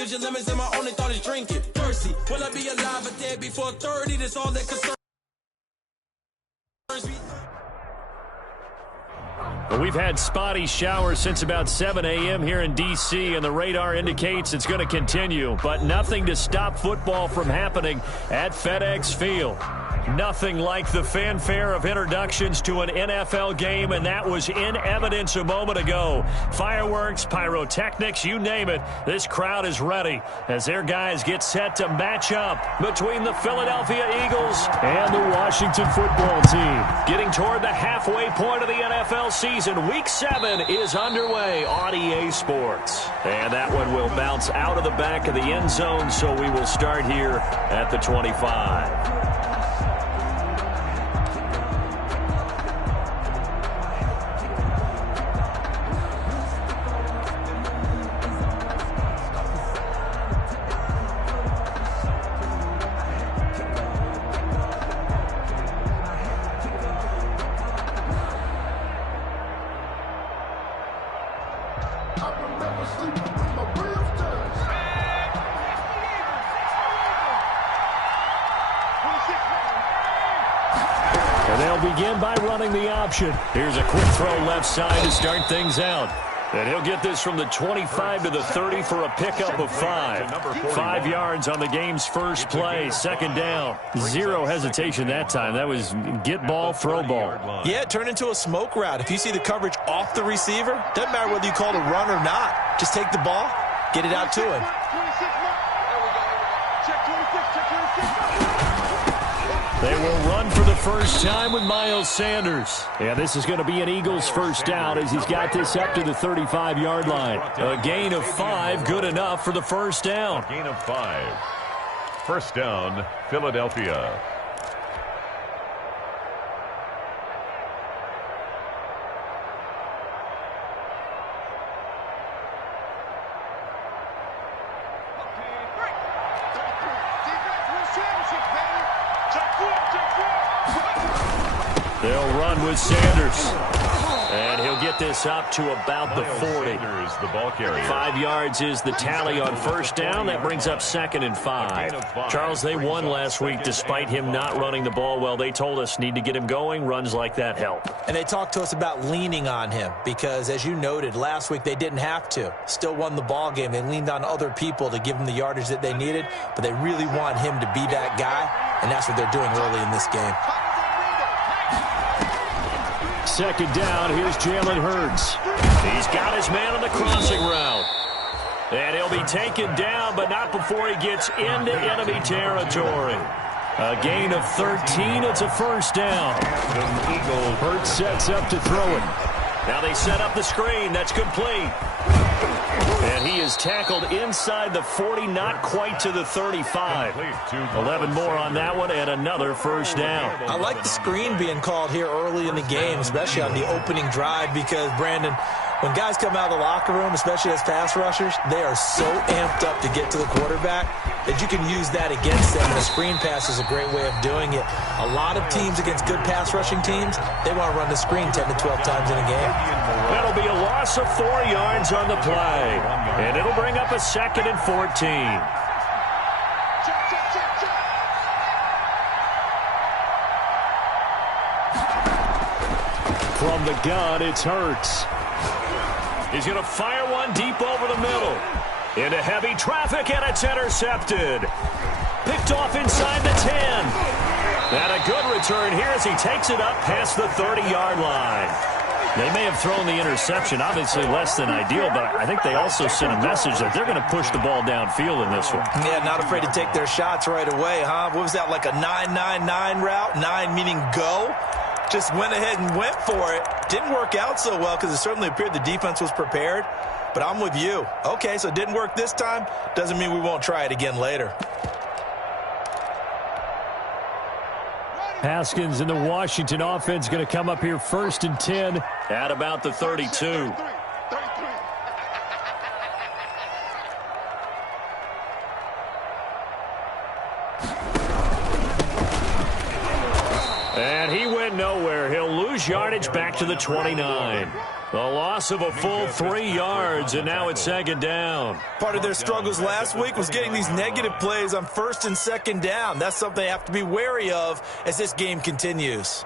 gives you lemons and my only thought is drinking. Thirsty, will I be alive or dead before 30? That's all that concerns me. Well, we've had spotty showers since about 7 a.m. here in D.C., and the radar indicates it's going to continue, but nothing to stop football from happening at FedEx Field. Nothing like the fanfare of introductions to an NFL game, and that was in evidence a moment ago. Fireworks, pyrotechnics, you name it. This crowd is ready as their guys get set to match up between the Philadelphia Eagles and the Washington football team. Getting toward the halfway point of the NFL season, Week 7 is underway on EA Sports. And that one will bounce out of the back of the end zone, so we will start here at the 25. Begin by running the option. Here's a quick throw left side to start things out. And he'll get this from the 25 to the 30 for a pickup of 5. 5 yards on the game's first play. Second down. Zero hesitation that time. That was get ball, throw ball. Yeah, it turned into a smoke route. If you see the coverage off the receiver, doesn't matter whether you call it a run or not. Just take the ball, get it out to him. They will run for the first time with Miles Sanders. Yeah, this is going to be an Eagles first down as he's got this up to the 35-yard line. A gain of 5, good enough for the first down. A gain of 5. First down, Philadelphia. They'll run with Sanders. And he'll get this up to about the 40. Sanders, the ball carrier. 5 yards is the tally on first down. That brings up 2nd and 5. Charles, they won last week despite him not running the ball well. They told us need to get him going. Runs like that help. And they talked to us about leaning on him because, as you noted, last week they didn't have to. Still won the ball game. They leaned on other people to give them the yardage that they needed, but they really want him to be that guy, and that's what they're doing early in this game. Second down, here's Jalen Hurts. He's got his man on the crossing route. And he'll be taken down, but not before he gets into enemy territory. A gain of 13, it's a first down. Hurts sets up to throw it. Now they set up the screen, that's complete. And he is tackled inside the 40, not quite to the 35. 11 more on that one and another first down. I like the screen being called here early in the game, especially on the opening drive, because, Brandon, when guys come out of the locker room, especially as pass rushers, they are so amped up to get to the quarterback that you can use that against them, and a screen pass is a great way of doing it. A lot of teams against good pass rushing teams, they want to run the screen 10 to 12 times in a game. That'll be a loss of 4 yards on the play, and it'll bring up a 2nd and 14. From the gun, it's Hurts. He's going to fire one deep over the middle. Into heavy traffic, and it's intercepted. Picked off inside the 10. And a good return here as he takes it up past the 30-yard line. They may have thrown the interception, obviously less than ideal, but I think they also sent a message that they're going to push the ball downfield in this one. Yeah, not afraid to take their shots right away, huh? What was that, like a 9-9-9 route? 9 meaning go? Just went ahead and went for it. Didn't work out so well because it certainly appeared the defense was prepared. But I'm with you. Okay, so it didn't work this time. Doesn't mean we won't try it again later. Haskins and the Washington offense going to come up here 1st and 10 at about the 32. And he went nowhere. He'll lose yardage back to the 29. The loss of a full 3 yards, and now it's second down. Part of their struggles last week was getting these negative plays on first and second down. That's something they have to be wary of as this game continues.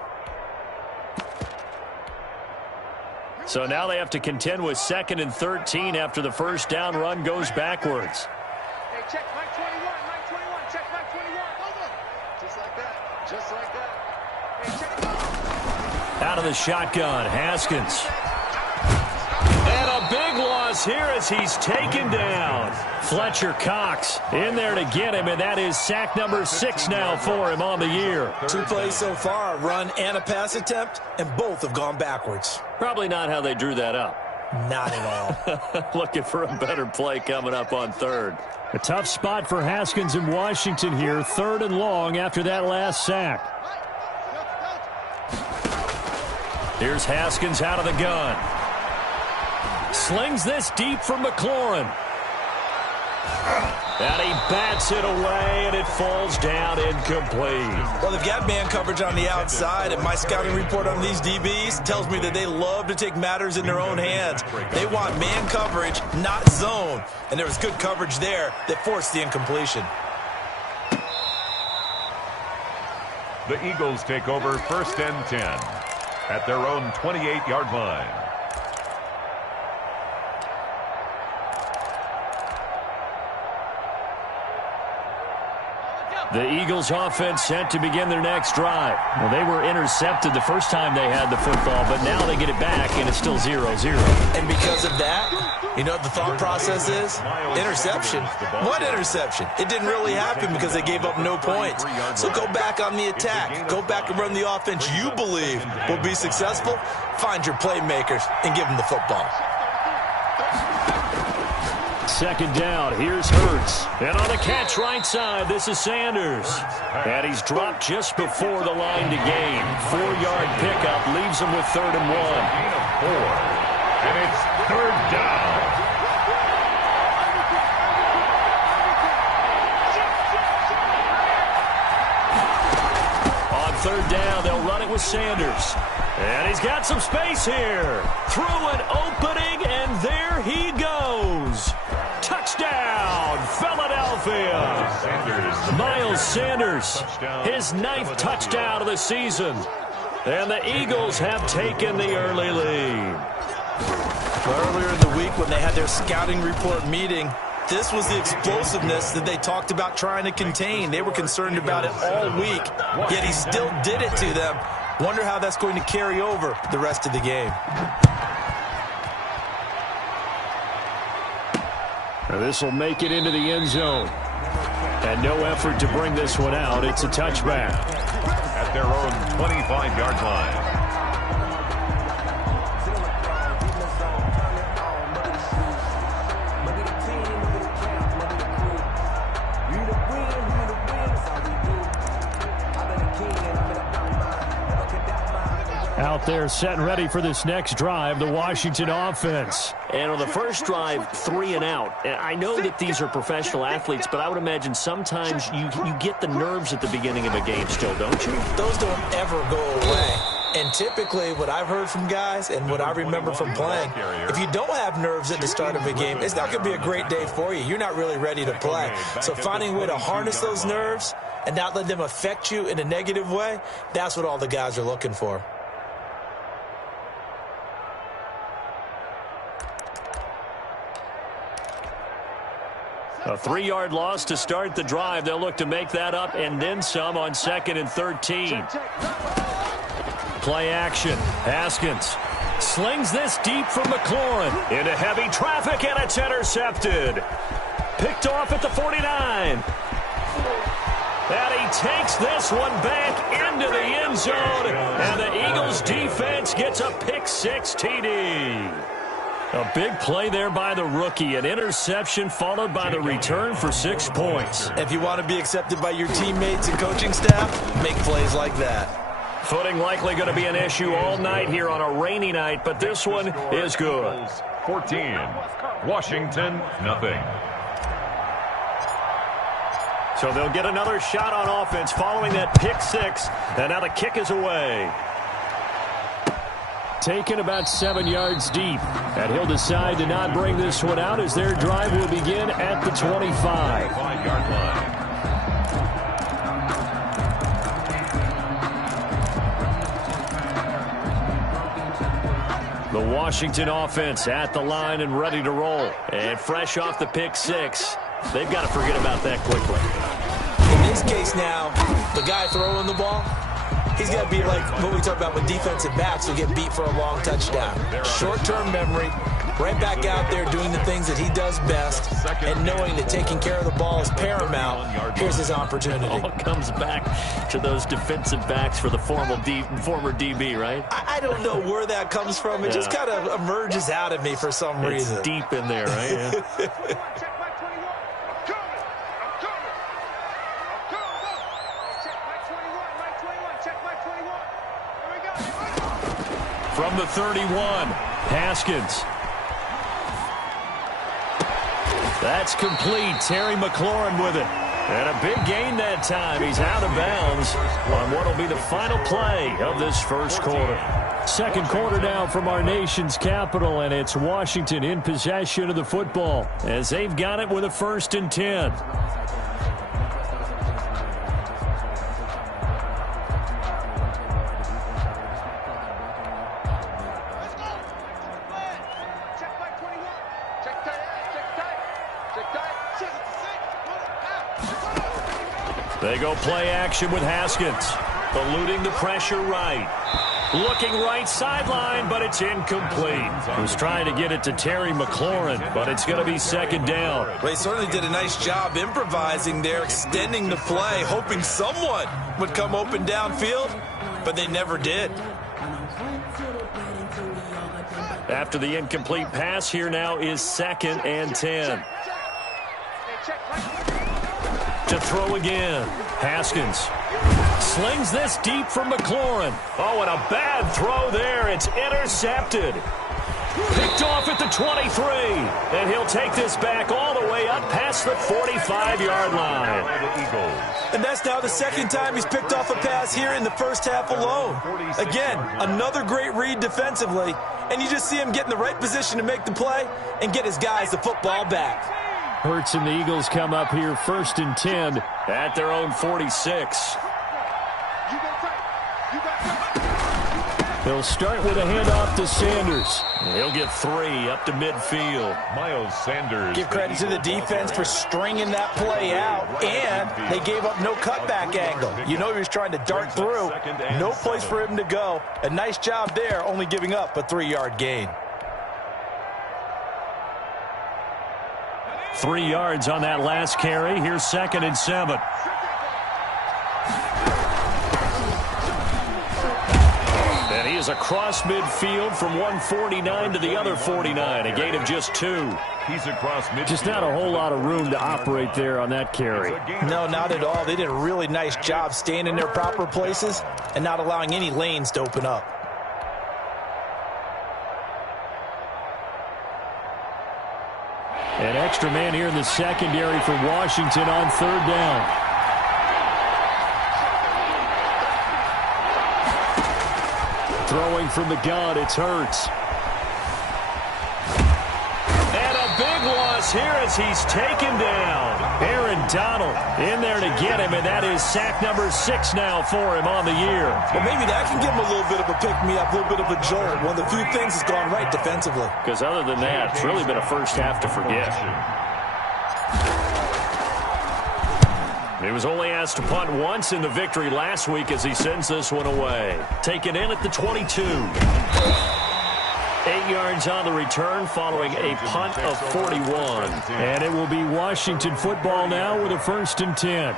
So now they have to contend with 2nd and 13 after the first down run goes backwards. Hey, check Mike 21, Mike 21, check Mike 21. Over. Just like that, just like that. Hey, check it out. Out of the shotgun, Haskins. And a big loss here as he's taken down. Fletcher Cox in there to get him, and that is sack number 6 now for him on the year. 2 plays so far, a run and a pass attempt, and both have gone backwards. Probably not how they drew that up. Not at all. Looking for a better play coming up on 3rd. A tough spot for Haskins in Washington here. 3rd and long after that last sack. Here's Haskins out of the gun. Slings this deep for McLaurin. And he bats it away, and it falls down incomplete. Well, they've got man coverage on the outside, and my scouting report on these DBs tells me that they love to take matters in their own hands. They want man coverage, not zone. And there was good coverage there that forced the incompletion. The Eagles take over 1st and 10 at their own 28-yard line. The Eagles offense set to begin their next drive. Well, they were intercepted the first time they had the football, but now they get it back, and it's still 0-0. And because of that, you know what the thought process is? Interception. What interception? It didn't really happen because they gave up no points. So go back on the attack. Go back and run the offense you believe will be successful. Find your playmakers and give them the football. 2nd down, here's Hurts. And on the catch right side, this is Sanders. And he's dropped just before the line to gain. 4-yard pickup leaves him with 3rd and 1. Gain of 4. And it's 3rd down. On 3rd down, they'll run it with Sanders. And he's got some space here. Through an opening, and there he goes. Touchdown, Philadelphia. Miles Sanders, his 9th touchdown of the season. And the Eagles have taken the early lead. Earlier in the week when they had their scouting report meeting, this was the explosiveness that they talked about trying to contain. They were concerned about it all week, yet he still did it to them. Wonder how that's going to carry over the rest of the game. This will make it into the end zone. And no effort to bring this one out. It's a touchback. At their own 25-yard line. Out there set and ready for this next drive, the Washington offense. And on the first drive, 3 and out. I know that these are professional athletes, but I would imagine sometimes you get the nerves at the beginning of a game still, don't you? Those don't ever go away. And typically what I've heard from guys and what I remember from playing, if you don't have nerves at the start of a game, it's not going to be a great day for you. You're not really ready to play. So finding a way to harness those nerves and not let them affect you in a negative way, that's what all the guys are looking for. A 3-yard loss to start the drive. They'll look to make that up and then some on 2nd and 13. Play action. Haskins slings this deep from McLaurin into heavy traffic, and it's intercepted. Picked off at the 49. And he takes this one back into the end zone, and the Eagles defense gets a pick-6 TD. A big play there by the rookie. An interception followed by the return for 6 points. If you want to be accepted by your teammates and coaching staff, make plays like that. Footing likely going to be an issue all night here on a rainy night, but this one is good. 14. Washington, nothing. So they'll get another shot on offense following that pick 6, and now the kick is away. taken about 7 yards deep. And he'll decide to not bring this one out as their drive will begin at the 25. 5-yard line. The Washington offense at the line and ready to roll. And fresh off the pick six, they've got to forget about that quickly. In this case now, the guy throwing the ball, he's got to be like what we talk about with defensive backs who get beat for a long touchdown. Short-term memory, right back out there doing the things that he does best, and knowing that taking care of the ball is paramount. Here's his opportunity. All comes back to those defensive backs for the former DB, right? I don't know where that comes from. It just kind of emerges out of me for some reason. It's deep in there, right? Yeah. From the 31, Haskins. That's complete. Terry McLaurin with it. And a big gain that time. He's out of bounds on what will be the final play of this first quarter. Second quarter now from our nation's capital, and it's Washington in possession of the football as they've got it with a 1st and 10. They go play action with Haskins, eluding the pressure right. Looking right sideline, but it's incomplete. He was trying to get it to Terry McLaurin, but it's going to be 2nd down. Well, he certainly did a nice job improvising there, extending the play, hoping someone would come open downfield, but they never did. After the incomplete pass, here now is 2nd and 10. To throw again. Haskins slings this deep from McLaurin. Oh, and a bad throw there. It's intercepted. Picked off at the 23. And he'll take this back all the way up past the 45-yard line. And that's now the 2nd time he's picked off a pass here in the first half alone. Again, another great read defensively. And you just see him get in the right position to make the play and get his guys the football back. Hurts and the Eagles come up here 1st and 10 at their own 46. They'll start with a handoff to Sanders. He'll get 3 up to midfield. Miles Sanders. Give credit to the defense for stringing that play out, and they gave up no cutback angle. You know he was trying to dart through. No place for him to go. A nice job there, only giving up a 3-yard gain. 3 yards on that last carry. Here's 2nd and 7. And he is across midfield from 149 to the other 49. A gain of just 2. He's across midfield. Just not a whole lot of room to operate there on that carry. No, not at all. They did a really nice job staying in their proper places and not allowing any lanes to open up. An extra man here in the secondary for Washington on 3rd down. Throwing from the gun, it's Hurts. And a big loss here as he's taken down. Aaron Donald in there to get him, and that is sack number 6 now for him on the year. Well, maybe that can give him a little bit of a pick-me-up, a little bit of a jolt. One of the few things that's gone right defensively. Because other than that, it's really been a first half to forget. He was only asked to punt once in the victory last week as he sends this one away. Taken in at the 22. 8 yards on the return following a punt of 41. And it will be Washington football now with a 1st and 10.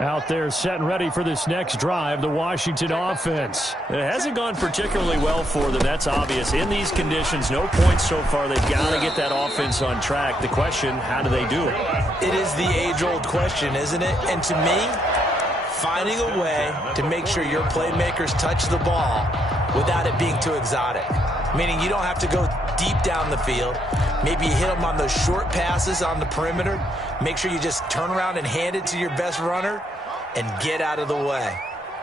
Out there set and ready for this next drive, the Washington offense. It hasn't gone particularly well for them, that's obvious. In these conditions, no points so far. They've got to get that offense on track. The question, how do they do it? It is the age-old question, isn't it? And to me, finding a way to make sure your playmakers touch the ball without it being too exotic. meaning you don't have to go deep down the field. Maybe you hit them on those short passes on the perimeter. Make sure you just turn around and hand it to your best runner and get out of the way.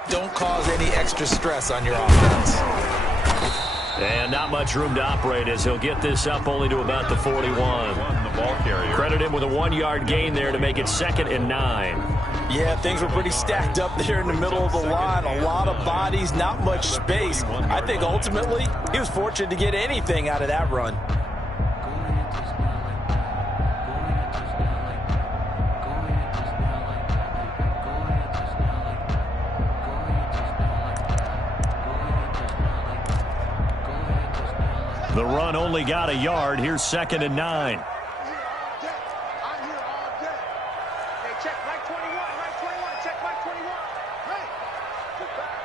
Don't cause any extra stress on your offense. And not much room to operate as he'll get this up only to about the 41. The ball carrier. Credit him with a 1-yard gain there to make it 2nd and 9. Yeah, things were pretty stacked up there in the middle of the line. A lot of bodies, not much space. I think ultimately he was fortunate to get anything out of that run. The run only got a yard. Here's 2nd and 9. I'm here all day. Hey, check Mike 21, Mike 21, check Mike 21. Hey, get back.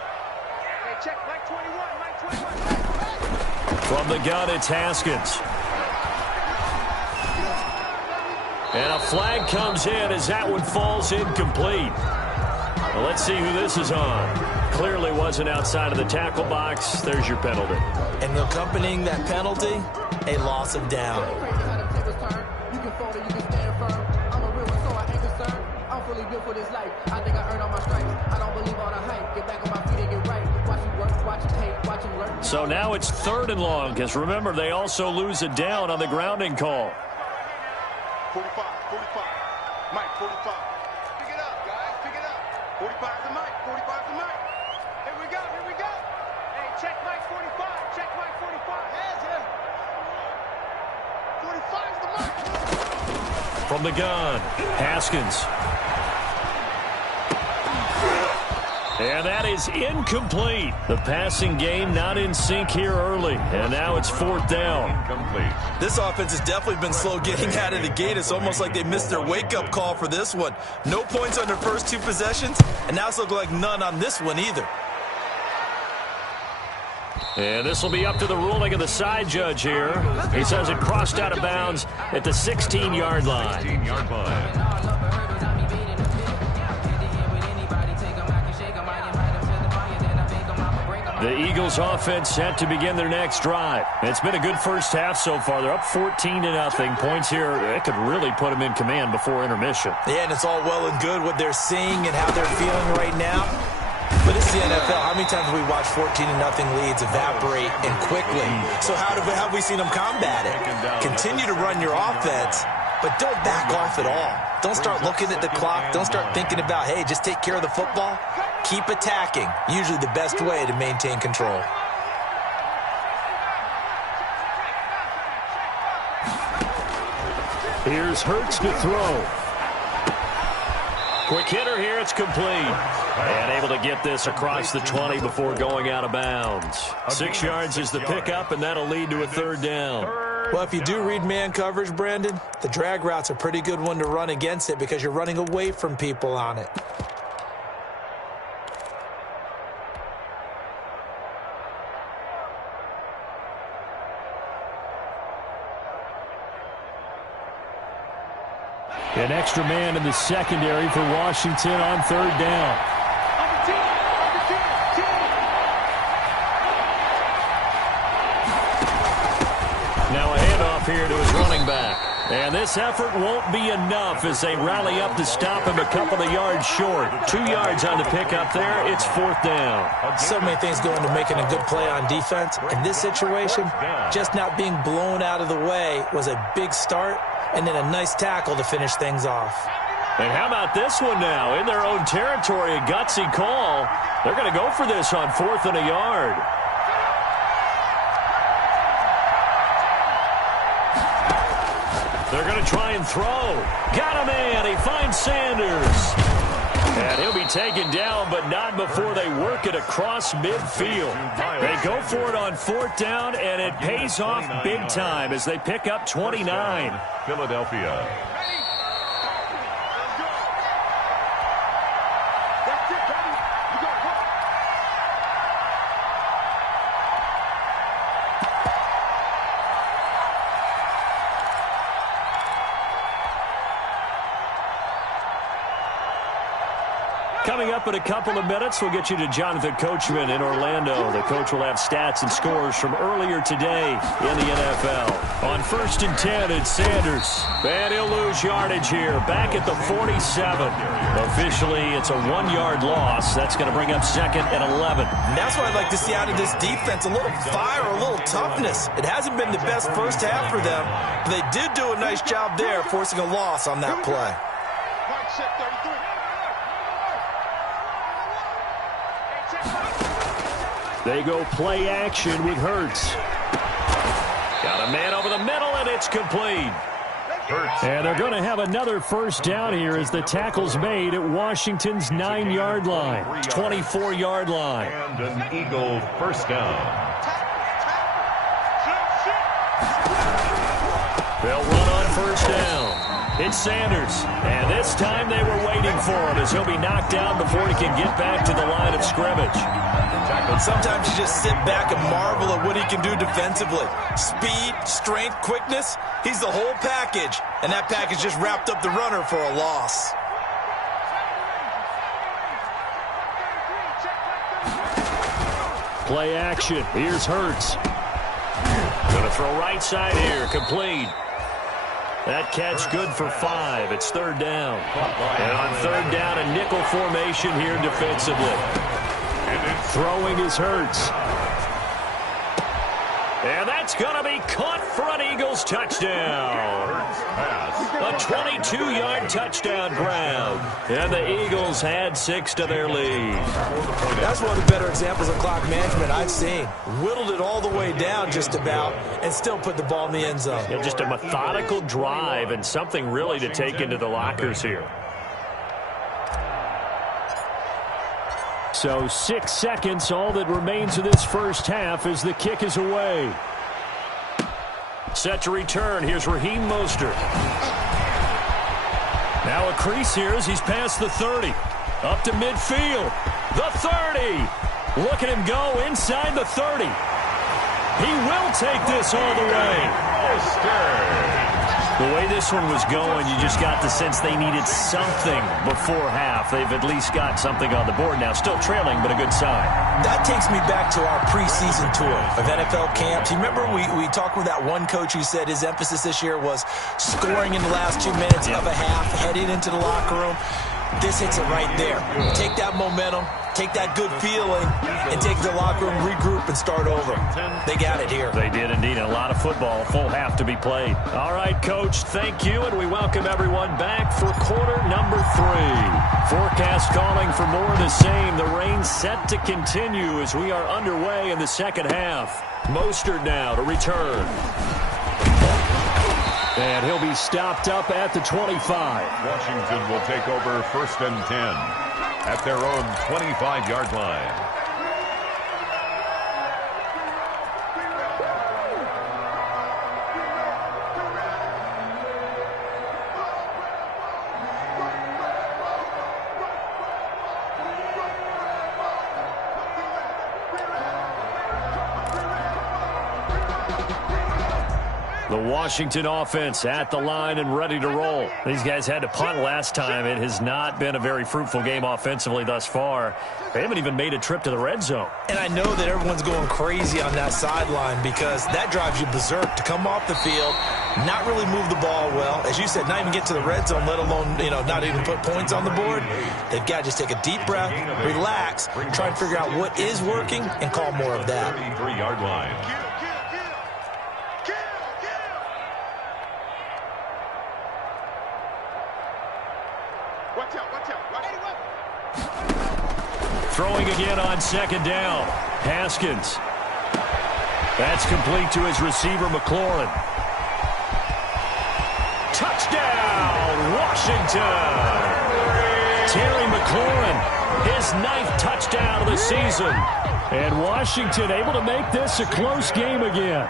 Hey, check Mike 21, Mike 21. From the gun, it's Haskins. And a flag comes in as that one falls incomplete. Well, let's see who this is on. Clearly wasn't outside of the tackle box. There's your penalty. And accompanying that penalty, a loss of down. So now it's 3rd and long, because remember, they also lose a down on the grounding call. 45, 45. Mike, 45. Pick it up, guys, pick it up. 45 to Mike, 45 to Mike. Here we go, here we go. Hey, check Mike 45, check Mike 45. Hands here. 45's the Mike. From the gun, Haskins. And that is incomplete. The passing game not in sync here early. And now it's 4th down. Incomplete. This offense has definitely been slow getting out of the gate. It's almost like they missed their wake-up call for this one. No points on their first 2 possessions, and now it's looking like none on this one either. And this will be up to the ruling of the side judge here. He says it crossed out of bounds at the 16-yard line. 16-yard line. The Eagles offense set to begin their next drive. It's been a good first half so far. They're up 14-0. Points here, it could really put them in command before intermission. Yeah, and it's all well and good what they're seeing and how they're feeling right now. But it's the NFL. How many times have we watched 14-0 leads evaporate and quickly? So how have we seen them combat it? Continue to run your offense, but don't back off at all. Don't start looking at the clock. Don't start thinking about, hey, just take care of the football. Keep attacking. Usually the best way to maintain control. Here's Hurts to throw. Quick hitter here. It's complete. And able to get this across the 20 before going out of bounds. 6 yards is the pickup, and that'll lead to a 3rd down. Well, if you do read man coverage, Brandon, the drag route's a pretty good one to run against it because you're running away from people on it. An extra man in the secondary for Washington on 3rd down. Now a handoff here to his running back. And this effort won't be enough as they rally up to stop him a couple of yards short. 2 yards on the pickup there. It's 4th down. So many things go into making a good play on defense. In this situation, just not being blown out of the way was a big start, and then a nice tackle to finish things off. And how about this one now? In their own territory, a gutsy call. They're going to go for this on 4th and a yard. They're going to try and throw. Got a man. He finds Sanders. And he'll be taken down, but not before they work it across midfield. They go for it on 4th down, and it pays off big time as they pick up 29. Philadelphia. Coming up in a couple of minutes, we'll get you to Jonathan Coachman in Orlando. The coach will have stats and scores from earlier today in the NFL. On 1st and 10, it's Sanders. And he'll lose yardage here. Back at the 47. Officially, it's a 1-yard loss. That's going to bring up 2nd and 11. And that's what I'd like to see out of this defense. A little fire, a little toughness. It hasn't been the best first half for them, but they did do a nice job there, forcing a loss on that play. They go play action with Hurts. Got a man over the middle, and it's complete. And they're going to have another first down here as the tackle's made at Washington's 9-yard line, 24-yard line. And an Eagle first down. They'll run on first down. It's Sanders, and this time they were waiting for him as he'll be knocked down before he can get back to the line of scrimmage. But sometimes you just sit back and marvel at what he can do defensively. Speed, strength, quickness, he's the whole package. And that package just wrapped up the runner for a loss. Play action. Here's Hurts. Going to throw right side here. Complete. That catch good for 5. It's 3rd down. And on 3rd down, a nickel formation here defensively. Throwing is Hurts. And that's going to be caught for an Eagles touchdown. A 22-yard touchdown grab. And the Eagles had 6 to their lead. That's one of the better examples of clock management I've seen. Whittled it all the way down just about and still put the ball in the end zone. Yeah, just a methodical drive and something really to take into the lockers here. So 6 seconds, all that remains of this first half as the kick is away. Set to return. Here's Raheem Mostert. Now a crease here as he's past the 30. Up to midfield. The 30. Look at him go inside the 30. He will take this all the way. Mostert. The way this one was going, you just got the sense they needed something before half. They've at least got something on the board now. Still trailing, but a good sign. That takes me back to our preseason tour of NFL camps. You remember we talked with that one coach who said his emphasis this year was scoring in the last 2 minutes of a half, heading into the locker room. This hits it right there. Take that momentum, take that good feeling, and take the locker room, regroup, and start over. They got it here. They did indeed. A lot of football, full half to be played. All right, Coach, thank you, and we welcome everyone back for quarter number 3. Forecast calling for more of the same. The rain set to continue as we are underway in the second half. Mostert now to return. And he'll be stopped up at the 25. Washington will take over 1st and 10 at their own 25-yard line. The Washington offense at the line and ready to roll. These guys had to punt last time. It has not been a very fruitful game offensively thus far. They haven't even made a trip to the red zone. And I know that everyone's going crazy on that sideline because that drives you berserk to come off the field, not really move the ball well. As you said, not even get to the red zone, let alone, not even put points on the board. They've got to just take a deep breath, relax, try and figure out what is working and call more of that. 33-yard line. Throwing again on 2nd down. Haskins. That's complete to his receiver, McLaurin. Touchdown, Washington. Terry McLaurin, his 9th touchdown of the season. And Washington able to make this a close game again.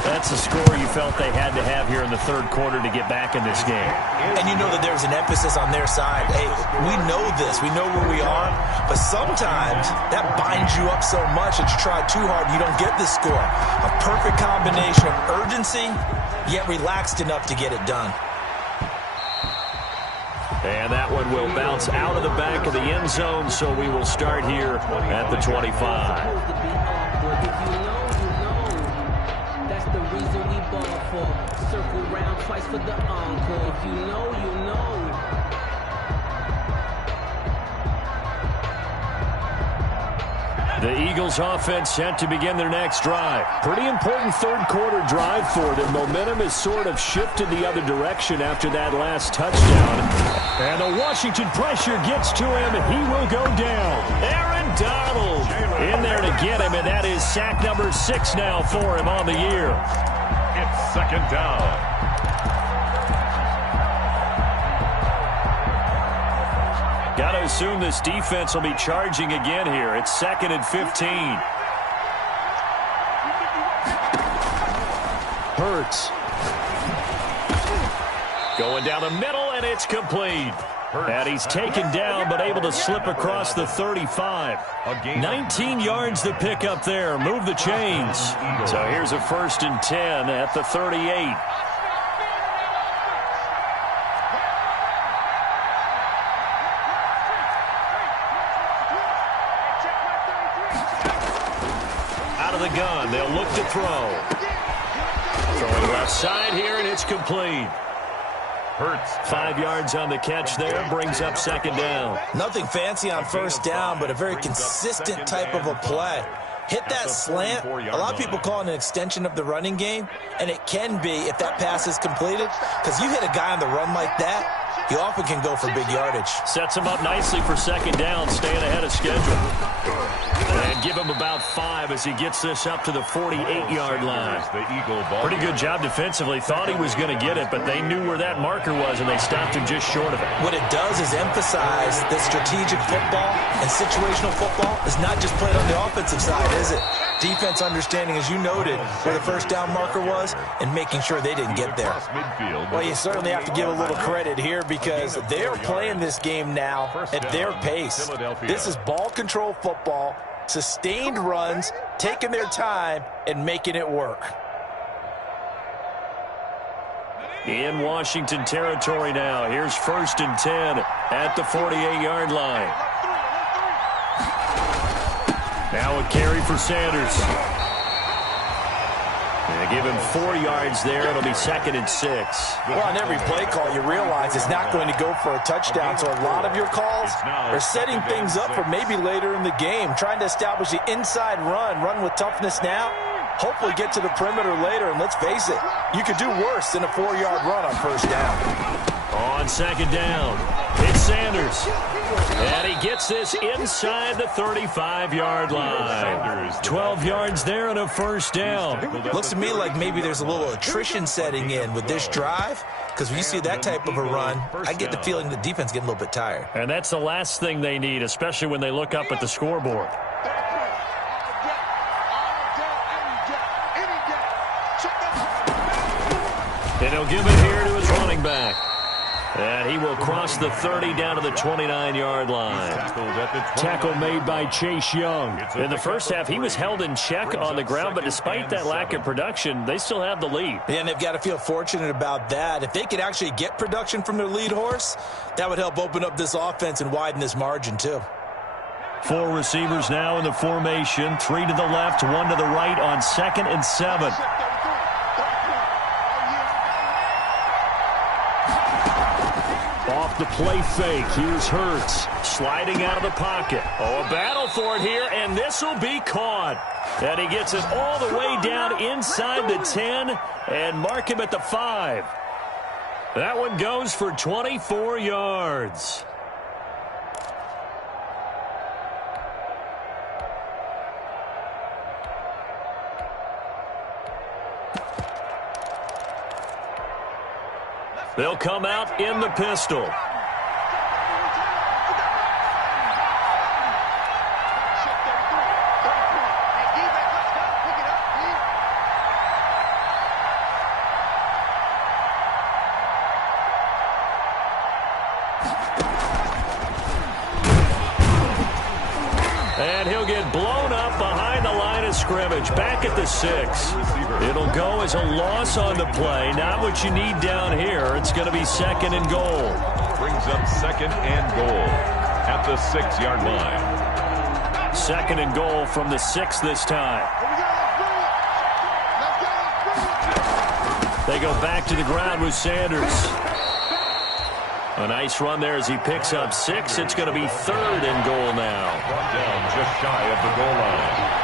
That's a score you felt they had to have here in the 3rd quarter to get back in this game. And you know that there's an emphasis on their side. Hey, we know this. We know where we are. But sometimes that binds you up so much that you try too hard, you don't get this score. A perfect combination of urgency, yet relaxed enough to get it done. And that one will bounce out of the back of the end zone, so we will start here at the 25. That's the reason we ball for. Circle round twice for the encore. If you know, you know. The Eagles offense set to begin their next drive. Pretty important third quarter drive for them. Momentum has sort of shifted the other direction after that last touchdown. And the Washington pressure gets to him. He will go down. Aaron Donald in there to get him, and that is sack number 6 now for him on the year. It's second down. Got to assume this defense will be charging again here. It's 2nd and 15. Hurts. Going down the middle, and it's complete. And he's taken down, but able to slip across the 35. 19 yards to pick up there. Move the chains. So here's a 1st and 10 at the 38. The gun. They'll look to throw. Throwing left side here, and it's complete. Hurts. 5 yards on the catch there. Brings up 2nd down. Nothing fancy on 1st down, but a very consistent type of a play. Hit that slant. A lot of people call it an extension of the running game, and it can be if that pass is completed, because you hit a guy on the run like that, he often can go for big yardage. Sets him up nicely for 2nd down, staying ahead of schedule. And give him about 5 as he gets this up to the 48-yard line. Pretty good job defensively. Thought he was going to get it, but they knew where that marker was, and they stopped him just short of it. What it does is emphasize that strategic football and situational football is not just played on the offensive side, is it? Defense understanding, as you noted, where the 1st down marker was and making sure they didn't get there. Well, you certainly have to give a little credit here because they're playing this game now at their pace. This is ball control football, sustained runs, taking their time and making it work. In Washington territory now. Here's 1st and 10 at the 48-yard line. Now a carry for Sanders. They give him 4 yards there. It'll be 2nd and 6. Well, on every play call, you realize it's not going to go for a touchdown, so a lot of your calls are setting things up for maybe later in the game, trying to establish the inside run with toughness now, hopefully get to the perimeter later, and let's face it, you could do worse than a 4-yard run on 1st down. On 2nd down, it's Sanders. And he gets this inside the 35-yard line. 12 yards there and a 1st down. Looks to me like maybe there's a little attrition setting in with this drive, because when you see that type of a run, I get the feeling the defense getting a little bit tired. And that's the last thing they need, especially when they look up at the scoreboard. And he'll give it here to his running back. And he will cross the 30 down to the 29-yard line. Tackle made by Chase Young. In the first half, he was held in check on the ground, but despite that lack of production, they still have the lead. And they've got to feel fortunate about that. If they could actually get production from their lead horse, that would help open up this offense and widen this margin too. 4 receivers now in the formation. 3 to the left, 1 to the right on 2nd and 7. Off the play fake, here's Hurts, sliding out of the pocket. Oh, a battle for it here, and this will be caught. And he gets it all the way down inside the 10 and mark him at the 5. That one goes for 24 yards. They'll come out in the pistol. And he'll get blown up behind the line of scrimmage, back at the 6. It'll go as a loss on the play. Not what you need down here. It's going to be 2nd and goal. brings up second and goal at the 6-yard line. Second and goal from the 6 this time. They go back to the ground with Sanders. A nice run there as he picks up 6. It's going to be third and goal now. Brought down just shy of the goal line.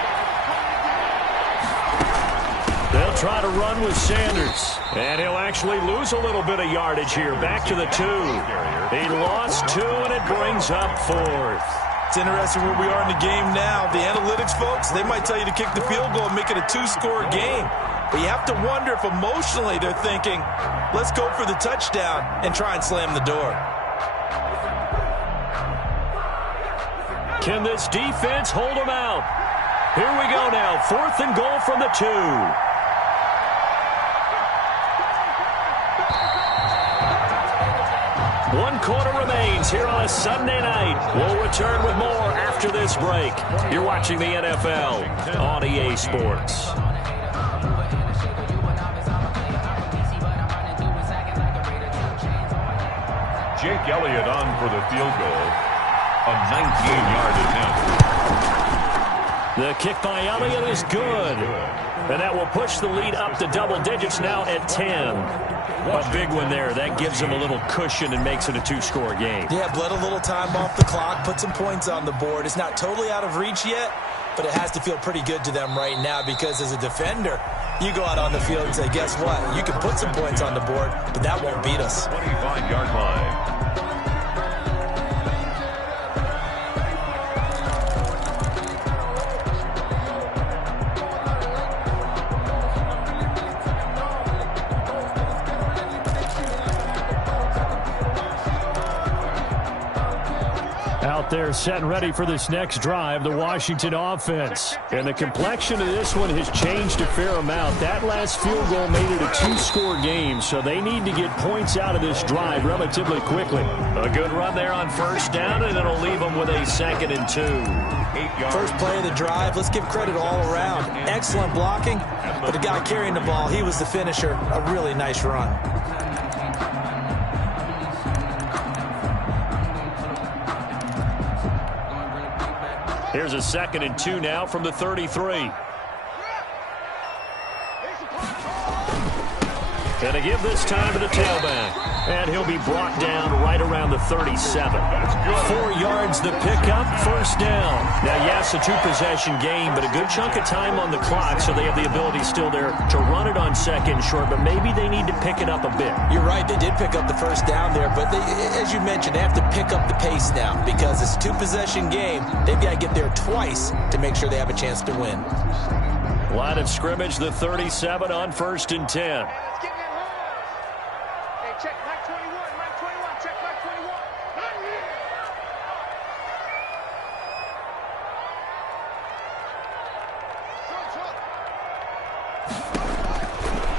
They'll try to run with Sanders. And he'll actually lose a little bit of yardage here. Back to the 2. He lost 2, and it brings up fourth. It's interesting where we are in the game now. The analytics folks, they might tell you to kick the field goal and make it a 2-score game. But you have to wonder if emotionally they're thinking, let's go for the touchdown and try and slam the door. Can this defense hold them out? Here we go now. Fourth and goal from the 2. 1 quarter remains here on a Sunday night. We'll return with more after this break. You're watching the NFL on EA Sports. Jake Elliott on for the field goal. A 19-yard attempt. The kick by Elliott is good. And that will push the lead up to double digits now at 10. A big one there. That gives them a little cushion and makes it a 2-score game. Yeah, bled a little time off the clock, put some points on the board. It's not totally out of reach yet, but it has to feel pretty good to them right now because as a defender, you go out on the field and say, guess what? You can put some points on the board, but that won't beat us. 25-yard line. Out there set and ready for this next drive, the Washington offense. And the complexion of this one has changed a fair amount. That last field goal made it a 2-score game, so they need to get points out of this drive relatively quickly. A good run there on first down, and it'll leave them with a 2nd and 2. First play of the drive, let's give credit all around. Excellent blocking, but the guy carrying the ball, he was the finisher. A really nice run. Here's a 2nd and 2 now from the 33. And to give this time to the tailback. And he'll be brought down right around the 37. 4 yards the pickup, first down. Now, yes, a 2-possession game, but a good chunk of time on the clock, so they have the ability still there to run it on 2nd short, but maybe they need to pick it up a bit. You're right, they did pick up the first down there, but they, as you mentioned, they have to pick up the pace now because it's a 2-possession game. They've got to get there twice to make sure they have a chance to win. Line of scrimmage, the 37 on 1st and 10.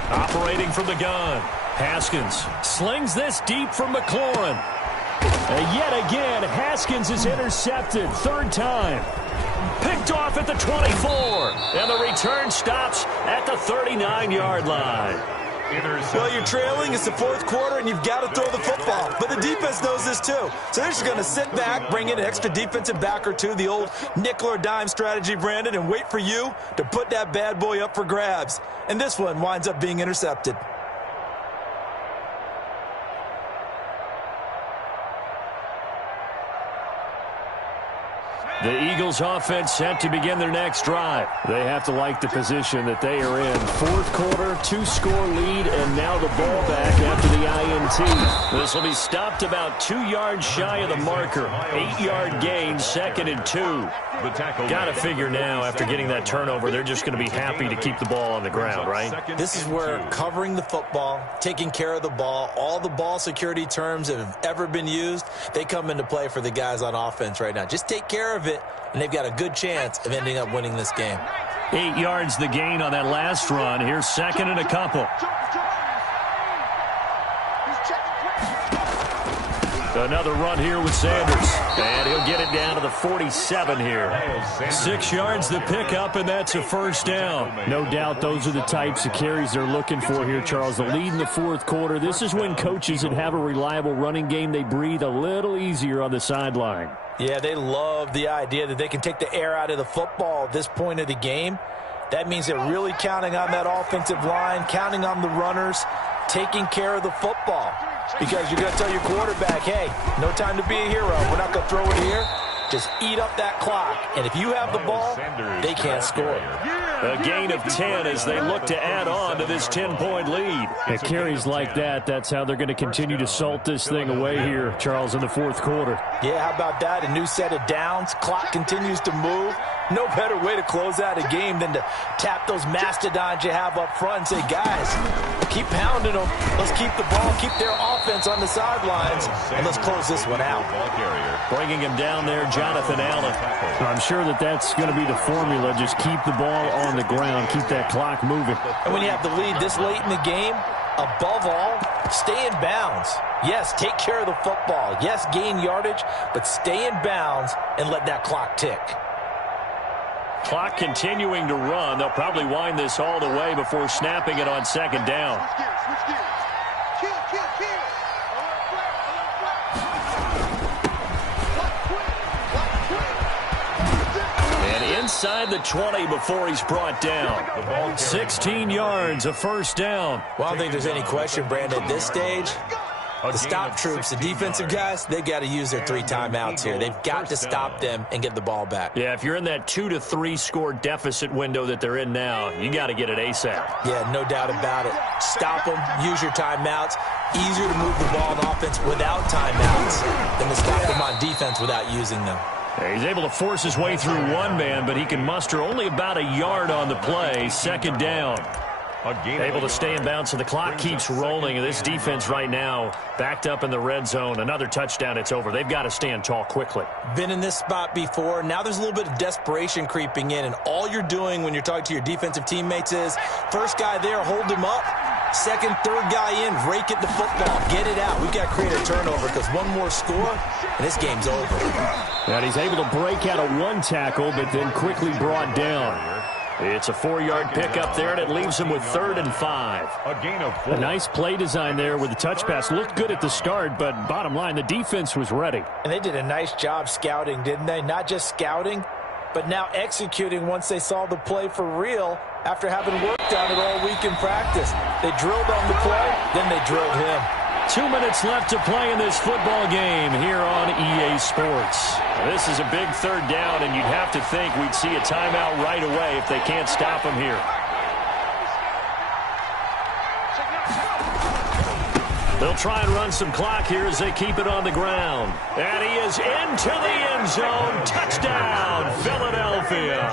Operating from the gun, Haskins slings this deep from McLaurin. And yet again, Haskins is intercepted, 3rd time. Picked off at the 24, and the return stops at the 39-yard line. Well, you're trailing. It's the 4th quarter, and you've got to throw the football. But the defense knows this, too. So they're just going to sit back, bring in an extra defensive back or two, the old nickel or dime strategy, Brandon, and wait for you to put that bad boy up for grabs. And this one winds up being intercepted. The Eagles offense set to begin their next drive. They have to like the position that they are in. 4th quarter, 2-score lead, and now the ball back after the INT. This will be stopped about 2 yards shy of the marker. 8-yard gain, 2nd and 2. Got to figure now, after getting that turnover, they're just going to be happy to keep the ball on the ground, right? This is where covering the football, taking care of the ball, all the ball security terms that have ever been used, they come into play for the guys on offense right now. Just take care of it, and they've got a good chance of ending up winning this game. 8 yards the gain on that last run. Here's 2nd and a couple. Another run here with Sanders. And he'll get it down to the 47 here. 6 yards the pickup, and that's a first down. No doubt those are the types of carries they're looking for here, Charles. The lead in the fourth quarter. This is when coaches that have a reliable running game, they breathe a little easier on the sideline. Yeah, they love the idea that they can take the air out of the football at this point of the game. That means they're really counting on that offensive line, counting on the runners, taking care of the football. Because you're going to tell your quarterback, hey, no time to be a hero. We're not going to throw it here. Just eat up that clock. And if you have the ball, they can't score. A gain of 10 as they look to add on to this 10-point lead. At carries like that, that's how they're going to continue to salt this thing away here, Charles, in the fourth quarter. Yeah, how about that? A new set of downs. Clock continues to move. No better way to close out a game than to tap those mastodons you have up front and say, guys, keep pounding them. Let's keep the ball, keep their offense on the sidelines, and let's close this one out. Bringing him down there, Jonathan Allen. I'm sure that's going to be the formula. Just keep the ball on the ground, keep that clock moving. And when you have the lead this late in the game, above all, stay in bounds. Yes, take care of the football. Yes, gain yardage, but stay in bounds and let that clock tick. Clock continuing to run. They'll probably wind this all the way before snapping it on second down. And inside the 20 before he's brought down. 16 yards, a first down. Well, I don't think there's any question, Brandon, at this stage. The stop troops, the defensive guys, they've got to use their 3 timeouts here. They've got to stop them and get the ball back. Yeah, if you're in that 2 to 3 score deficit window that they're in now, you got to get it ASAP. Yeah, no doubt about it. Stop them, use your timeouts. Easier to move the ball on offense without timeouts than to stop them on defense without using them. He's able to force his way through one man, but he can muster only about a yard on the play. Second down. Able to stay in bounds, so the clock keeps rolling. And this defense right now backed up in the red zone. Another touchdown, it's over. They've got to stand tall quickly. Been in this spot before. Now there's a little bit of desperation creeping in, and all you're doing when you're talking to your defensive teammates is first guy there, hold him up. Second, third guy in, rake at the football. Get it out. We've got to create a turnover because one more score, and this game's over. And he's able to break out of one tackle, but then quickly brought down. It's a 4-yard pickup there, and it leaves him with 3rd and 5. A gain of 4. A nice play design there with the touch pass. Looked good at the start, but bottom line, the defense was ready. And they did a nice job scouting, didn't they? Not just scouting, but now executing once they saw the play for real after having worked on it all week in practice. They drilled on the play, then they drilled him. 2 minutes left to play in this football game here on EA Sports. This is a big 3rd down, and you'd have to think we'd see a timeout right away if they can't stop him here. They'll try and run some clock here as they keep it on the ground. And he is into the end zone. Touchdown, Philadelphia.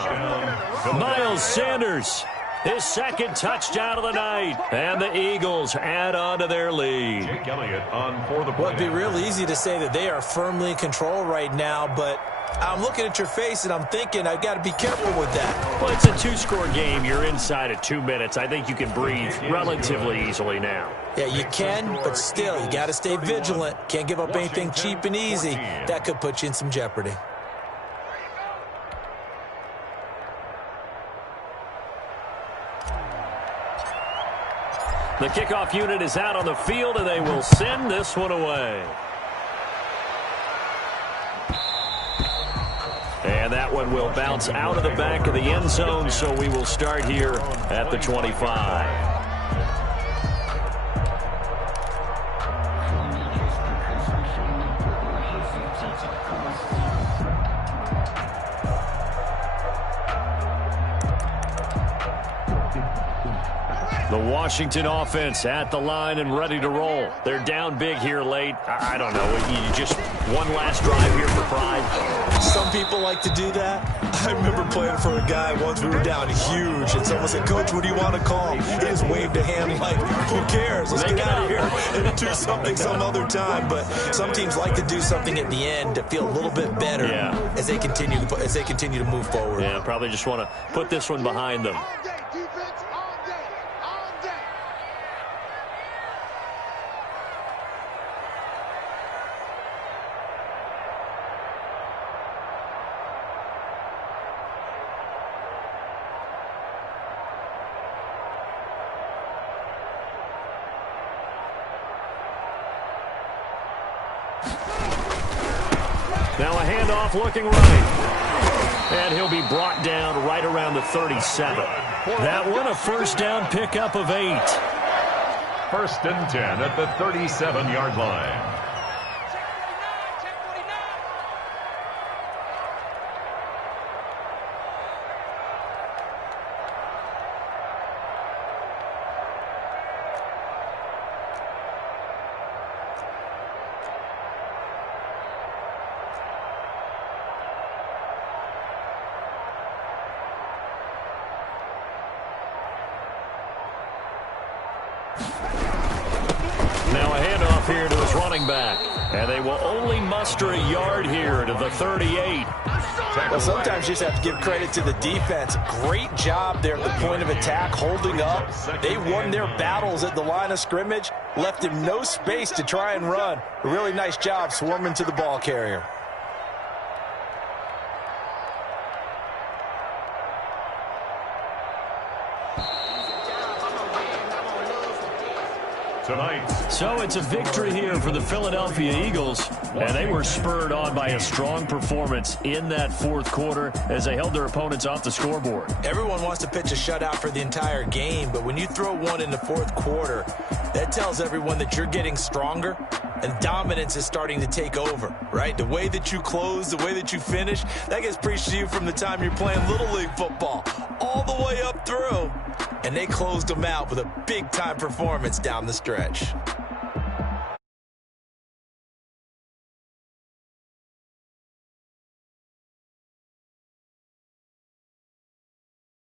Miles Sanders, his 2nd touchdown of the night. And the Eagles add on to their lead. Well, it'd be real easy to say that they are firmly in control right now, but I'm looking at your face and I'm thinking I've got to be careful with that. Well, it's a 2-score game. You're inside at 2 minutes. I think you can breathe relatively easily now. Yeah, you can, but still, you got to stay vigilant. Can't give up anything cheap and easy. That could put you in some jeopardy. The kickoff unit is out on the field, and they will send this one away. And that one will bounce out of the back of the end zone, so we will start here at the 25. The Washington offense at the line and ready to roll. They're down big here late. I don't know. You just one last drive here for pride. Some people like to do that. I remember playing for a guy once. We were down huge, and someone said, "Coach, what do you want to call?" He just waved a hand like, "Who cares? Let's get out of here and do something some other time." But some teams like to do something at the end to feel a little bit better as they continue to move forward. Yeah, probably just want to put this one behind them. Now a handoff looking right. And he'll be brought down right around the 37. That one, a first down pickup of 8. First and 10 at the 37-yard line. Now a handoff here to his running back. And they will only muster a yard here to the 38. Well, sometimes you just have to give credit to the defense. Great job there at the point of attack, holding up. They won their battles at the line of scrimmage, left him no space to try and run. A really nice job swarming to the ball carrier. Tonight. So it's a victory here for the Philadelphia Eagles, and they were spurred on by a strong performance in that fourth quarter as they held their opponents off the scoreboard. Everyone wants to pitch a shutout for the entire game, but when you throw one in the fourth quarter, that tells everyone that you're getting stronger and dominance is starting to take over, right? The way that you close, the way that you finish, that gets preached to you from the time you're playing Little League football all the way up through. And they closed them out with a big-time performance down the stretch.